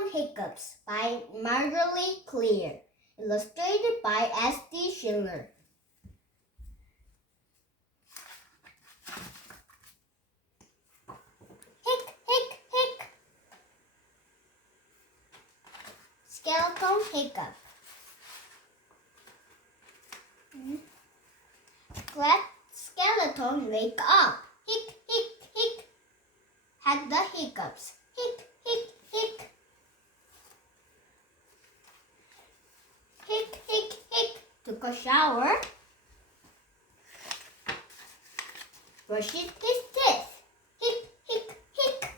Skeleton Hiccups by Marjorie Clear. Illustrated by S.D. Schiller. Hic, hic, hic. Skeleton hiccup. Skeleton wake up. Hic, hic, hic. Had the hiccups. Hic, hic, hic. Hic, hic, hic. Took a shower. Brushed his teeth. Hic, hic, hic.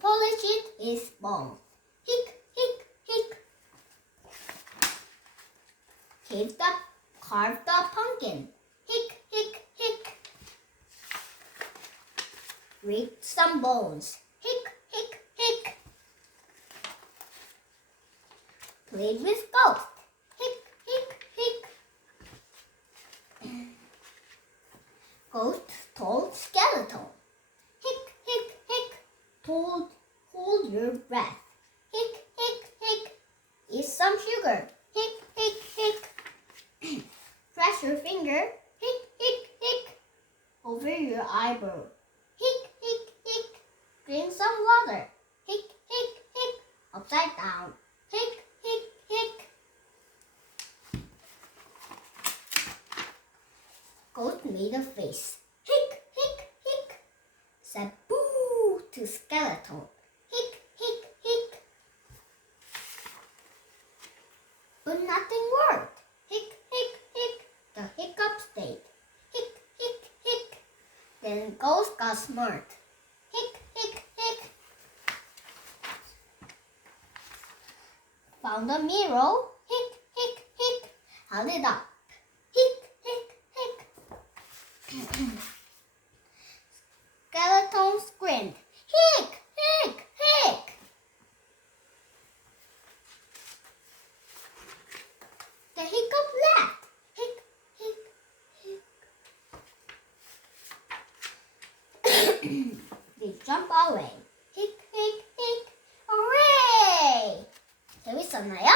Polished his bones. Hic, hic, hic. Carved the pumpkin. Hic, hic, hic. Rigged some bones. Hic, hic, hic. Played with ghosts. Hic, hic, hic. Ghost told skeleton. Hic, hic, hic. Told, hold your breath. Hic, hic, hic. Eat some sugar. Hic, hic, hic. Press your finger. Hic, hic, hic. Over your eyebrow. Hic, hic, hic. Drink some water. Hic, hic, hic. Upside down. Hic, hic, hic. Goat made a face. Hic, hic, hic. Said boo to skeleton. Hic, hic, hic. But nothing worked. Hic, hic, hic. The hiccup stayed. Hic, hic, hic. Then ghost got smart. Hic, hic, hic. Found a mirror. Hic, hic, hic. Held it up. Hic, hic, hic. Skeleton screamed. Hic, hic, hic. The hiccup laughed. Hic, hic, hic. They jumped away. Hic, hic, hic. Hooray! 재밌었나요?